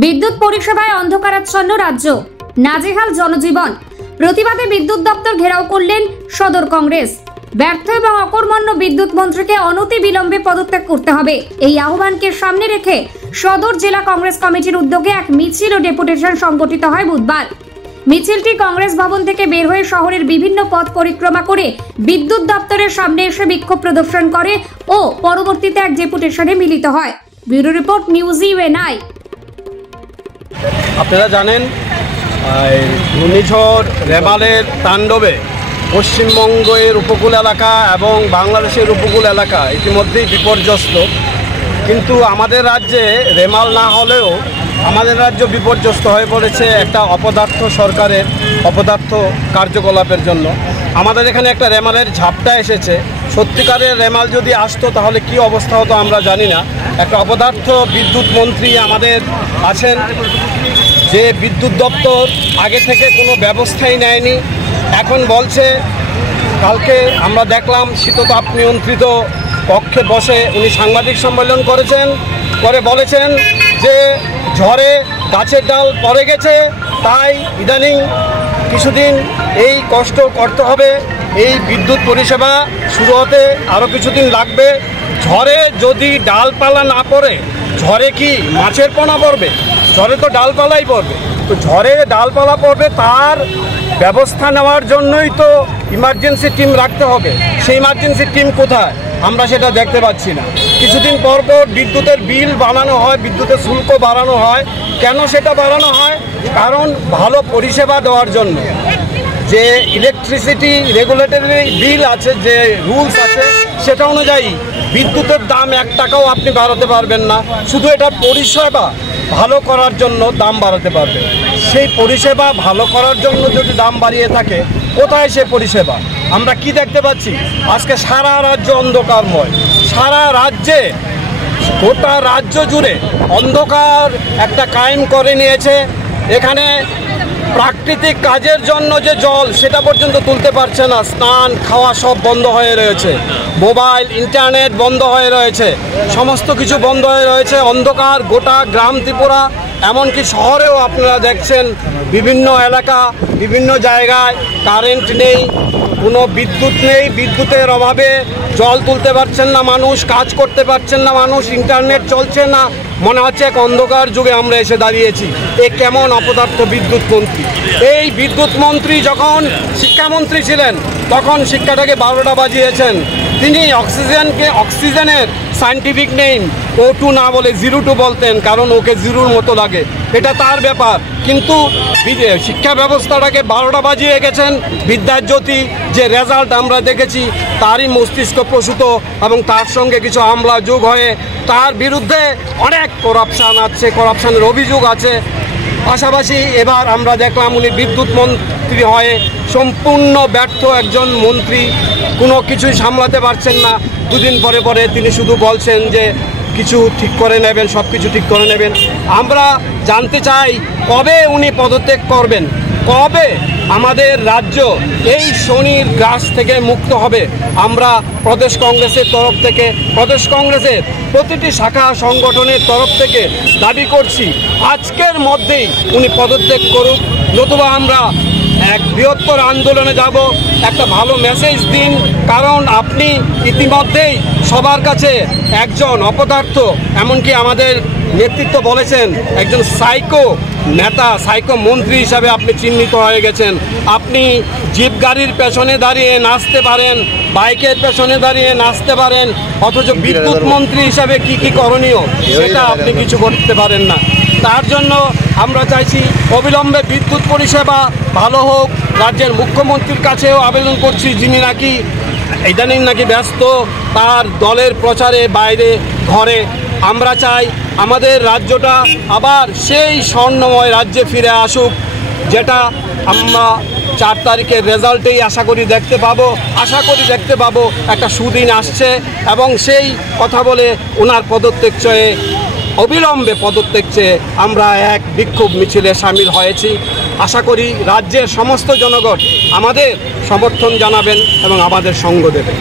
বিদ্যুৎ পরিষেবায় অন্ধকারাচ্ছন্ন রাজ্য, নাজেহাল জনজীবন। প্রতিবাদে বিদ্যুৎ দপ্তর ঘেরাও করলেন সদর কংগ্রেস। ব্যর্থ এবং অকর্মণ্য বিদ্যুৎ মন্ত্রীকে অনতি বিলম্বে পদত্যাগ করতে হবে, এই আহ্বানকে সামনে রেখে সদর জেলা কংগ্রেস কমিটির উদ্যোগে এক মিছিল ও ডেপুটেশন সংগঠিত হয় বুধবার। মিছিলটি কংগ্রেস ভবন থেকে বের হয়ে শহরের বিভিন্ন পথ পরিক্রমা করে বিদ্যুৎ দপ্তরের সামনে এসে বিক্ষোভ প্রদর্শন করে ও পরবর্তীতে এক ডেপুটেশনে মিলিত হয়। Bureau report, news UNI. আপনারা জানেন, ঘূর্ণিঝড় রেমালের তাণ্ডবে পশ্চিমবঙ্গের উপকূল এলাকা এবং বাংলাদেশের উপকূল এলাকা ইতিমধ্যেই বিপর্যস্ত। কিন্তু আমাদের রাজ্যে রেমাল না হলেও আমাদের রাজ্য বিপর্যস্ত হয়ে পড়েছে একটা অপদার্থ সরকারের অপদার্থ কার্যকলাপের জন্য। আমাদের এখানে একটা রেমালের ঝাপটা এসেছে। সত্যিকারের রেমাল যদি আসতো তাহলে কি অবস্থা হতো আমরা জানি না। একটা অপদার্থ বিদ্যুৎ মন্ত্রী আমাদের আছেন, যে বিদ্যুৎ দপ্তর আগে থেকে কোনো ব্যবস্থাই নেয়নি। এখন বলছে, কালকে আমরা দেখলাম শীততাপ নিয়ন্ত্রিত কক্ষে বসে উনি সাংবাদিক সম্মেলন করেছেন, করে বলেছেন যে ঝড়ে গাছের ডাল পড়ে গেছে, তাই ইদানিং কিছুদিন এই কষ্ট করতে হবে। এই বিদ্যুৎ পরিষেবা শুরু হতে আরও কিছুদিন লাগবে। ঝড়ে যদি ডালপালা না পড়ে, ঝড়ে কি মাছের পোনা পড়বে? ঝড়ে তো ডালপালাই পড়বে। তো ঝড়ে ডালপালা পড়বে, তার ব্যবস্থা নেওয়ার জন্যই তো ইমার্জেন্সি টিম রাখতে হবে। সেই ইমার্জেন্সি টিম কোথায়? আমরা সেটা দেখতে পাচ্ছি না। কিছুদিন পর পর বিদ্যুতের বিল বাড়ানো হয়, বিদ্যুতের শুল্ক বাড়ানো হয়। কেন সেটা বাড়ানো হয়? কারণ ভালো পরিষেবা দেওয়ার জন্য। যে ইলেকট্রিসিটি রেগুলেটরি বিল আছে, যে রুলস আছে, সেটা অনুযায়ী বিদ্যুতের দাম 1 টাকাও আপনি বাড়াতে পারবেন না। শুধু এটা পরিষেবা ভালো করার জন্য দাম বাড়াতে পারবে। সেই পরিষেবা ভালো করার জন্য যদি দাম বাড়িয়ে থাকে, কোথায় সে পরিষেবা? আমরা কি দেখতে পাচ্ছি? আজকে সারা রাজ্য অন্ধকারময়। সারা রাজ্যে, গোটা রাজ্য জুড়ে অন্ধকার একটা কায়েম করে নিয়েছে। এখানে প্রাকৃতিক কাজের জন্য যে জল, সেটা পর্যন্ত তুলতে পারছে না। স্নান, খাওয়া সব বন্ধ হয়ে রয়েছে। মোবাইল, ইন্টারনেট বন্ধ হয়ে রয়েছে। সমস্ত কিছু বন্ধ হয়ে রয়েছে। অন্ধকার গোটা গ্রাম ত্রিপুরা, এমনকি শহরেও আপনারা দেখছেন বিভিন্ন এলাকা, বিভিন্ন জায়গায় কারেন্ট নেই, কোনো বিদ্যুৎ নেই। বিদ্যুতের অভাবে জল তুলতে পারছেন না মানুষ, কাজ করতে পারছেন না মানুষ, ইন্টারনেট চলছে না। মনে হচ্ছে এক অন্ধকার যুগে আমরা এসে দাঁড়িয়েছি। এ কেমন অপদার্থ বিদ্যুৎ মন্ত্রী! এই বিদ্যুৎ মন্ত্রী যখন শিক্ষামন্ত্রী ছিলেন, তখন শিক্ষাটাকে 12টা বাজিয়েছেন। তিনি অক্সিজেনের সায়েন্টিফিক নেম O2 না বলে 02 বলতেন, কারণ ওকে জিরোর মতো লাগে। এটা তার ব্যাপার। কিন্তু শিক্ষা ব্যবস্থাটাকে 12টা বাজিয়ে গেছেন। বিদ্যাজ্যোতি যে রেজাল্ট আমরা দেখেছি, তারই মস্তিষ্ক প্রসূত এবং তার সঙ্গে কিছু আমলা যোগ হয়ে তার বিরুদ্ধে অনেক করাপশান আছে, করাপশানের অভিযোগ আছে। পাশাপাশি এবার আমরা দেখলাম উনি বিদ্যুৎ মন্ত্রী হয়ে সম্পূর্ণ ব্যর্থ একজন মন্ত্রী, কোনো কিছুই সামলাতে পারছেন না। দুদিন পরে পরে তিনি শুধু বলছেন যে কিছু ঠিক করে নেবেন, সব কিছু ঠিক করে নেবেন। আমরা জানতে চাই, কবে উনি পদত্যাগ করবেন? কবে আমাদের রাজ্য এই শনির গ্রাস থেকে মুক্ত হবে? আমরা প্রদেশ কংগ্রেসের তরফ থেকে, প্রদেশ কংগ্রেসের প্রতিটি শাখা সংগঠনের তরফ থেকে দাবি করছি, আজকের মধ্যেই উনি পদত্যাগ করুক, নতুবা আমরা এক বৃহত্তর আন্দোলনে যাব। একটা ভালো মেসেজ দিন, কারণ আপনি ইতিমধ্যেই সবার কাছে একজন অপদার্থ, এমনকি আমাদের নেতৃত্ব বলেছেন একজন সাইকো নেতা, সাইকো মন্ত্রী হিসাবে আপনি চিহ্নিত হয়ে গেছেন। আপনি জিপ গাড়ির পেছনে দাঁড়িয়ে নাচতে পারেন, বাইকের পেছনে দাঁড়িয়ে নাচতে পারেন, অথচ বিদ্যুৎ মন্ত্রী হিসাবে কি কি করণীয় সেটা আপনি কিছু করতে পারেন না। তার জন্য আমরা চাইছি অবিলম্বে বিদ্যুৎ পরিষেবা ভালো হোক। রাজ্যের মুখ্যমন্ত্রীর কাছেও আবেদন করছি, যিনি নাকি ইদানিং নাকি ব্যস্ত তার দলের প্রচারে, বাইরে ঘরে। আমরা চাই আমাদের রাজ্যটা আবার সেই স্বর্ণময় রাজ্যে ফিরে আসুক, যেটা আমরা 4 তারিখের রেজাল্টেই আশা করি দেখতে পাবো। একটা সুদিন আসছে এবং সেই কথা বলে ওনার পদত্যাগ চেয়ে, অবিলম্বে পদত্যাগ চেয়ে আমরা এক বিক্ষোভ মিছিলে সামিল হয়েছি। আশা করি রাজ্যের সমস্ত জনগণ আমাদের সমর্থন জানাবেন এবং আমাদের সঙ্গ দেবেন।